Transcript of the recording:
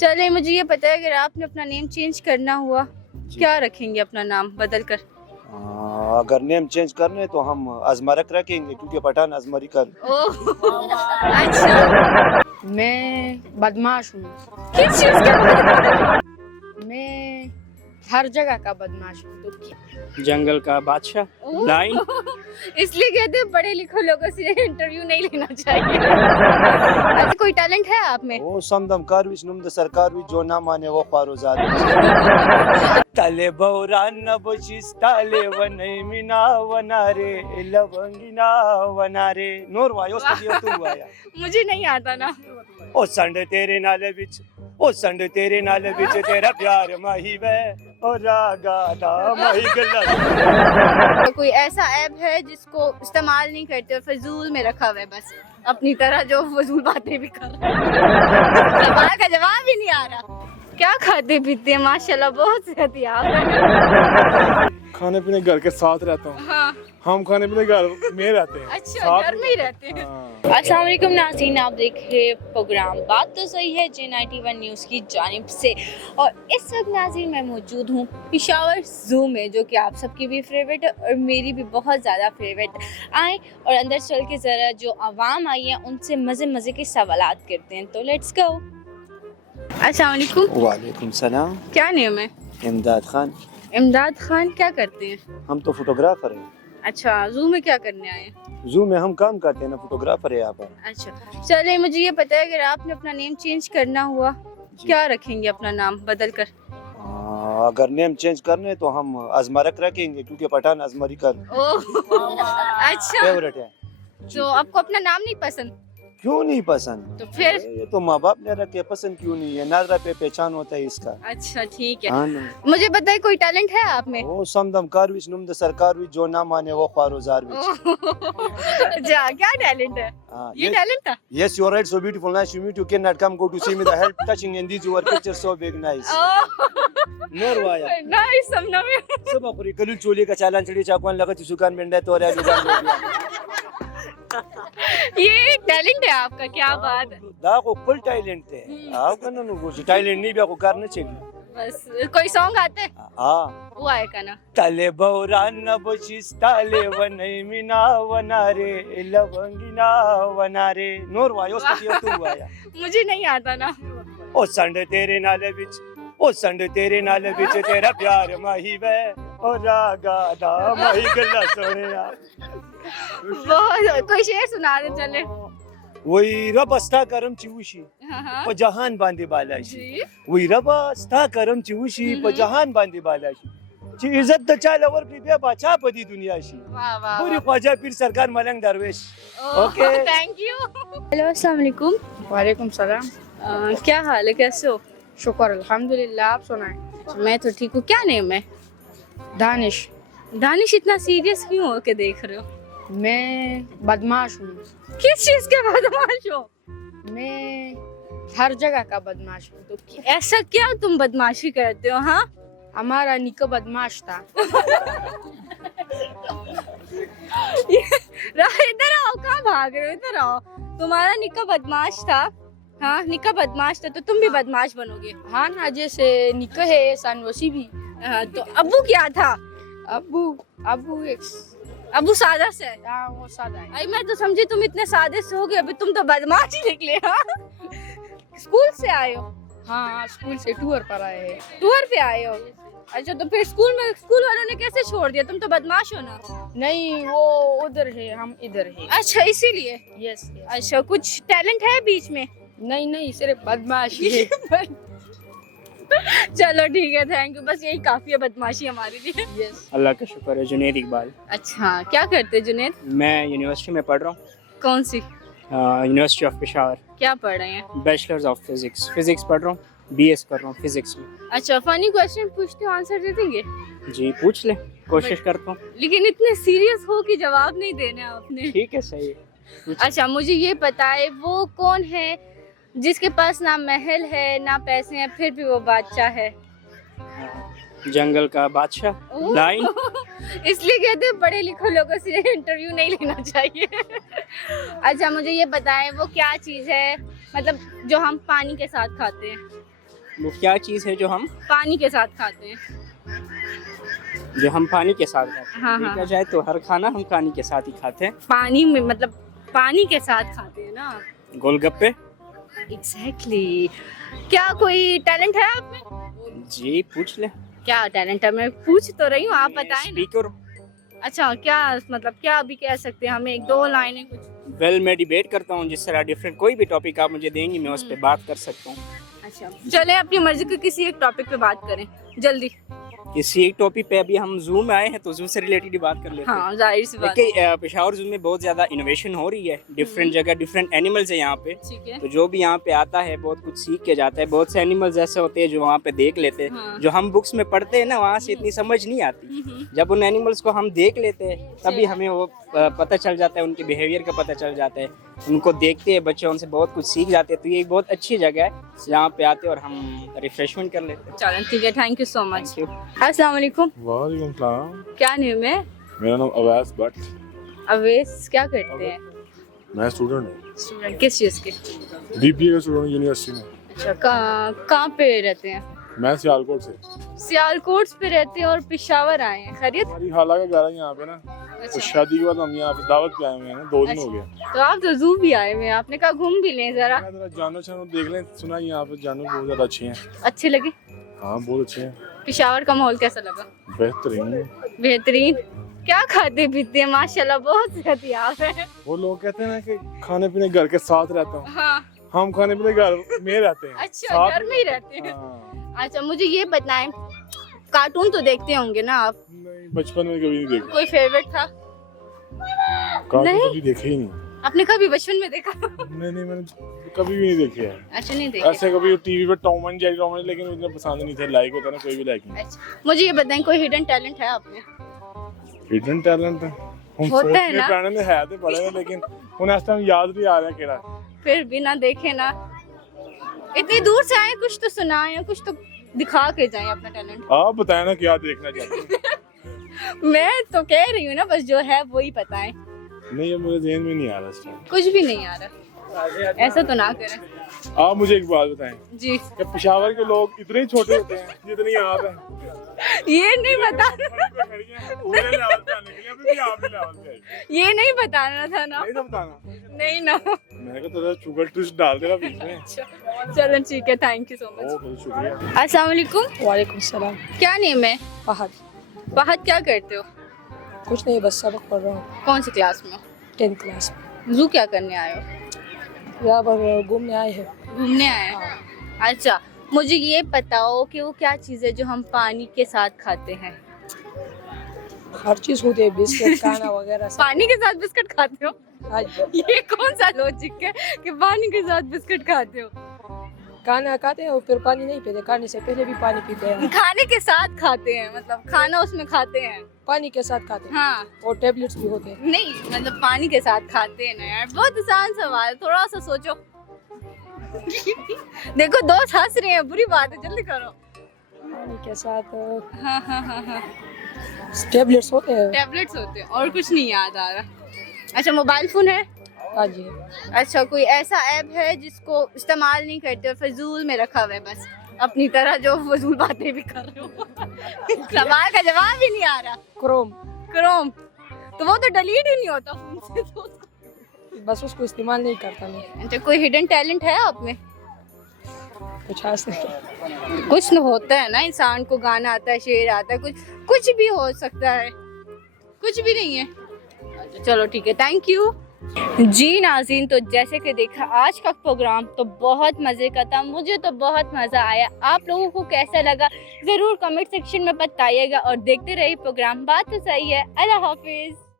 चलिए मुझे ये पता है अगर आपने अपना नेम चेंज करना हुआ क्या रखेंगे अपना नाम बदल कर? अगर नेम चेंज करने तो हम अजमरक रखेंगे क्योंकि पठान अजमरी कर। अच्छा, मैं बदमाश हूँ। किस चीज का? मैं हर जगह का बदमाश हूँ। तो जंगल का बादशाह। लाइन। इसलिए कहते हैं पढ़े लिखे लोगों से इंटरव्यू नहीं लेना चाहिए। अच्छा, कोई टैलेंट है आप में? ओ समदम कारविश नुम द सरकार भी जो ना माने वो ख्वारोजाद तले बौरान न बचिस ताले वनई मिना वनारे लवंगिना वनारे नोर वायोस दियो तू आया मुझे नहीं आता ना। ओ संड तेरे नाले बिच ओ संड तेरे नाले बिच तेरा प्यार माही वे ओ रागा दा माही गल्ला। कोई ऐसा ऐप है जिसको इस्तेमाल नहीं करते और फजूल में रखा हुआ है बस अपनी तरह जो फजूल बातें भी कर रहा है? सवाल का जवाब ही नहीं आ रहा। क्या खाते पीते हैं? माशाल्लाह बहुत सेहतियाब। खाने पीने घर के साथ रहता हूँ। हाँ, हम खाने पीने घर में रहते हैं। अच्छा घर में ही रहते हैं। हाँ। अस्सलाम वालेकुम नाज़रीन, आप देख रहे हैं प्रोग्राम बात तो सही है J91 न्यूज़ की जानिब से। और इस वक्त नाज़रीन मैं मौजूद हूँ पेशावर ज़ू में, जो कि आप सबकी भी फेवरेट है और मेरी भी बहुत ज़्यादा फेवरेट। आए और अंदर चल के ज़रा जो आवाम आई है उनसे मज़े मज़े के सवालात करते हैं, तो लेट्स गो। अस्सलाम वालेकुम। वालेकुम सलाम। क्या नेम है? इमदाद खान। इमदाद खान, क्या करते हैं? हम तो फोटोग्राफर हैं। अच्छा, ज़ू में क्या करने आए हैं? जू में हम काम करते हैं ना, फोटोग्राफर है यहाँ पर। अच्छा, चलिए मुझे ये पता है अगर आपने अपना नेम चेंज करना हुआ क्या रखेंगे अपना नाम बदल कर? अगर नेम चेंज करने तो हम अजमरक रखेंगे क्योंकि पठान अजमरी का अच्छा, फेवरेट है। तो आपको अपना नाम नहीं पसंद? क्यों नहीं पसंद? तो फिर? ये तो माँ बाप ने रखे, पसंद क्यों नहीं है? नाजरा पे पहचान होता है इसका। अच्छा ठीक है। हाँ ना। मुझे बताइए कोई टैलेंट है आप में? ओ समदम कारविश नुम द सरकार भी जो ना माने वो ख्वारोजार भी। जा, क्या टैलेंट है? ये टैलेंट था? Yes, you are right. So beautiful, nice to meet you. Cannot come go to see me. The help touching and these your pictures so big, nice. नोरवाया नाइस, समझा मैं। सब अपनी कलू चोली का चालान चढ़ी चाकवान लगा सुकान मेंढा तो रे ये टैलेंट है आपका, क्या बात है। दा को फुल टैलेंट है। आपका ना कुछ टैलेंट नहीं भी आपको करना चाहिए। बस कोई सॉन्ग आते हैं? हाँ, वो आएगा ना। तले बौरान न बचिस ताले वनई मिना वनारे लवंगिना वनारे नोर वायोस दियो तू आया। मुझे नहीं आता ना। ओ संड तेरे नाले बिच ओ संड तेरे नाले बिच तेरा प्यार माही वे ओ रागा दा माही गल्ला सोनिया। बहुत, कोई शेर सुना दे चले। वही रबस्ता करम चिवुशी हाँ। प जहान बांधे बालाशी। जी। वही रबस्ता करम चिवुशी प जहान बांधे बालाशी। ची इज्जत द चालवर पिबे बाचा पदी दुनियाशी। वाह वाह पूरी ख्वाजा पीर सरकार मलंग दरवेश। ओके। Thank you. हेलो, अस्सलाम वालेकुम। वालेकुम सलाम। क्या हाल है, कैसे हो? शुक्र अल्हम्दुलिल्लाह, आप सुनाएं। मैं तो ठीक हूँ। क्या नेम है? दानिश। दानिश, इतना सीरियस क्यों हो के देख रहे हो? मैं बदमाश हूँ। किस चीज के बदमाश हो? मैं हर जगह का बदमाश हूँ। तो ऐसा क्या तुम बदमाशी करते हो? हाँ, हमारा निको बदमाश था। इधर आओ, कहाँ भाग रहे हो? इधर आओ। तुम्हारा निका बदमाश था? हाँ, निका बदमाश था तो तुम भी बदमाश बनोगे। हाँ ना, जैसे निको है सानवसी भी। हाँ, तो अब्बू क्या था? अबू अबू एक अब्बू सादा से है। हाँ, वो सादा है। आई मैं तो समझी तुम इतने सादे से हो गए, अभी तुम तो बदमाश ही निकले। हाँ, स्कूल से आए हो? हाँ, स्कूल से टूर पर आए हैं। टूर पे आए हो? अच्छा, तो फिर स्कूल वालों ने कैसे छोड़ दिया? तुम तो बदमाश हो ना। नहीं, वो उधर है, हम इधर है। अच्छा, इसीलिए। यस। अच्छा, कुछ टैलेंट है बीच में? नहीं, सिर्फ बदमाशी है। चलो ठीक है, थैंक यू, बस यही काफी है बदमाशी हमारे लिए। यस। अल्लाह का शुक्र है। जुनेद इकबाल। अच्छा, क्या करते जुनेद? मैं यूनिवर्सिटी में पढ़ रहा हूँ। कौन सी? University of Peshawar. क्या पढ़ रहे हैं? बैचलर्स ऑफ फिजिक्स पढ़ रहा हूँ। बीएस कर रहा हूँ फिजिक्स में। अच्छा, फनी क्वेश्चन पूछते हो, आंसर दे देंगे? जी पूछ ले, कोशिश करता हूँ। लेकिन इतने सीरियस हो कि जवाब नहीं देने आपने। ठीक है, सही है। अच्छा, मुझे ये पता है वो कौन है जिसके पास ना महल है ना पैसे हैं फिर भी वो बादशाह है? जंगल का बादशाह। लाइन। इसलिए कहते हैं पढ़े लिखे लोगों से इंटरव्यू नहीं लेना चाहिए। अच्छा, मुझे ये बताएं वो क्या चीज़ है, मतलब जो हम पानी के साथ खाते हैं? वो क्या चीज़ है जो हम पानी के साथ खाते हैं? पानी के साथ खाते हैं? हाँ, देखा हाँ। जाए तो हर खाना हम पानी के साथ ही खाते हैं। पानी में मतलब पानी के साथ खाते हैं ना? गोलगप्पे। एग्जैक्टली क्या कोई टैलेंट है आप में? जी पूछ ले। क्या टैलेंट है? मैं पूछ तो रही हूँ, आप बताएं ना। स्पीकर। अच्छा क्या मतलब क्या अभी कह सकते हैं हमें, एक दो लाइनें कुछ? वेल मैं डिबेट करता हूँ, जिस तरह डिफरेंट कोई भी टॉपिक आप मुझे देंगी मैं उस पर बात कर सकता हूँ। अच्छा चले अपनी मर्जी के किसी एक टॉपिक पे बात करें जल्दी। किसी एक टॉपिक पे अभी हम जू में आए हैं तो जू से रिलेटेड ही बात कर लेते हैं। हाँ जाहिर सी बात। देखिए पेशावर जू में बहुत ज़्यादा इनोवेशन हो रही है, डिफरेंट जगह डिफरेंट एनिमल्स है यहाँ पे। ठीक है। तो जो भी यहाँ पे आता है बहुत कुछ सीख के जाता है। बहुत से एनिमल्स ऐसे होते हैं जो वहाँ पे देख लेते हैं, हाँ। जो हम बुक्स में पढ़ते हैं ना वहाँ से इतनी समझ नहीं आती। जब उन एनिमल्स को हम देख लेते हैं तभी हमें वो पता चल जाता है, उनके बिहेवियर का पता चल जाता है। उनको देखते हैं बच्चे, उनसे बहुत कुछ सीख जाते हैं। तो ये एक बहुत अच्छी जगह है जहाँ पे आते हैं और हम रिफ्रेशमेंट कर लेते हैं। चलो ठीक है, thank you so much. Thank you. अस्सलाम वालेकुम। वालेकुम सलाम। क्या नेम है? मेरा नाम अवैस भट्ट। अवेश क्या करते हैं? मैं स्टूडेंट हूँ, स्टूडेंट किस चीज़ के? बीपीए का स्टूडेंट यूनिवर्सिटी में। अच्छा कहाँ पे रहते हैं? मैं सियालकोट से। सियालकोट पे रहते हैं और पेशावर आए हैं, खैरियत? हमारी खाला का घर है यहाँ पे ना, तो अच्छा शादी के बाद हम यहाँ पे दावत पे आए हुए हैं ना, 2 दिन हो गए। तो आप तो जू भी आए हुए हैं, आपने कहा घूम भी लें जरा। मैं जरा जानवर शानवर देख लें, सुना है यहाँ पे जानवर बहुत ज्यादा अच्छे हैं। अच्छे लगे? हाँ बहुत अच्छे हैं, पेशावर का माहौल कैसा लगा? बेहतरीन। बेहतरीन। क्या खाते पीते हैं? माशाल्लाह बहुत सेहतियाब है। वो लोग कहते हैं ना कि खाने पीने घर के साथ रहता हूँ, हाँ हम खाने पीने घर में रहते हैं। अच्छा साथ घर में ही रहते हैं। हाँ। अच्छा मुझे ये बताएं, कार्टून तो देखते होंगे ना आप? नहीं बचपन में कभी नहीं देखा, कोई फेवरेट था? कार्टून नहीं? कभी देखे ही नहीं। आपने कभी बचपन में देखा? नहीं मैंने कभी भी नहीं देखे हैं। अच्छा नहीं देखा। ऐसे कभी टीवी पे Tom and Jerry Tom and, लेकिन उतना पसंद नहीं थे, लाइक होता ना कोई भी लाइक नहीं। अच्छा मुझे ये बताएं, कोई हिडन टैलेंट है आप में? हिडन टैलेंट हम होता है सोचने ना? पैने में है तो बड़े हैं, लेकिन उन्हें इस टाइम याद नहीं आ रहा केड़ा। फिर भी ना देखे ना, इतनी दूर से आए, कुछ तो सुनाए, कुछ तो दिखा के जाए अपना टैलेंट। आप बताएं ना क्या देखना चाहते हैं। मैं तो कह रही हूँ ना, बस जो है वो ही बताएं। नहीं अब मेरे ज़हन में नहीं आ रहा इस टाइम। कुछ भी नहीं आ रहा, ऐसा तो ना करें। आप मुझे एक बात बताएं जी कि पेशावर के लोग इतने ही छोटे होते हैं जितनी आप हैं? ये नहीं बता, पूरे लेवल पे आने के लिए अभी भी आप ही लेवल पे आएगी। ये नहीं बताना था ना। नहीं तो बताना, नहीं ना। मैंने कहा थोड़ा शुगर ट्विस्ट डाल देना बीच में। चलो ठीक है, थैंक यू सो मच। बहुत शुक्रिया। अस्सलाम वालेकुम। वालेकुम सलाम। क्या नेम है? फहद। फहद क्या करते हो? कुछ नहीं, बस सबक पढ़ रहा हूँ, कौन सी क्लास में? 10th क्लास में। जू क्या करने आए हो? यहाँ पर घूमने आए हैं। घूमने आए हैं। अच्छा मुझे ये बताओ कि वो क्या चीज़ है जो हम पानी के साथ खाते हैं? हर चीज़ होती है, बिस्किट खाना वगैरह सब। पानी के साथ बिस्किट खाते हो? आज ये कौन सा लॉजिक है कि पानी के साथ बिस्किट खाते हो? खाना खाते हैं और फिर पानी नहीं पीते, खाने से पहले भी पानी पीते हैं। खाने के साथ खाते हैं मतलब खाना उसमें खाते हैं? पानी के साथ खाते हैं। हाँ और टैबलेट्स भी होते हैं। नहीं मतलब पानी के साथ खाते हैं ना यार, बहुत आसान सवाल, थोड़ा सा सोचो। देखो दोस्त हंस रहे हैं, बुरी बात है, जल्दी करो। पानी के साथ हाँ हाँ हाँ हाँ टैबलेट्स होते हैं। टैबलेट्स होते हैं और कुछ नहीं याद आ रहा। अच्छा मोबाइल फोन है? हाँ जी। अच्छा कोई ऐसा ऐप है जिसको इस्तेमाल नहीं करते हो, फजूल में रखा हुआ है बस, अपनी तरह जो फजूल बातें भी कर रहे हो? सवाल का जवाब ही नहीं आ रहा। क्रोम। क्रोम? तो वो तो डिलीट ही नहीं होता फोन से तो। बस उसको इस्तेमाल नहीं करता मैं। अच्छा कोई हिडन टैलेंट है आप में? कुछ हाथ नहीं। कुछ न होता है ना, इंसान को गाना आता है, शेर आता है, कुछ भी हो सकता है, कुछ भी नहीं है। अच्छा चलो ठीक है, थैंक यू। जी नाज़रीन, तो जैसे कि देखा आज का प्रोग्राम तो बहुत मज़े का था, मुझे तो बहुत मज़ा आया। आप लोगों को कैसा लगा ज़रूर कमेंट सेक्शन में बताइएगा और देखते रहिए प्रोग्राम। बात तो सही है। अल्लाह हाफिज़।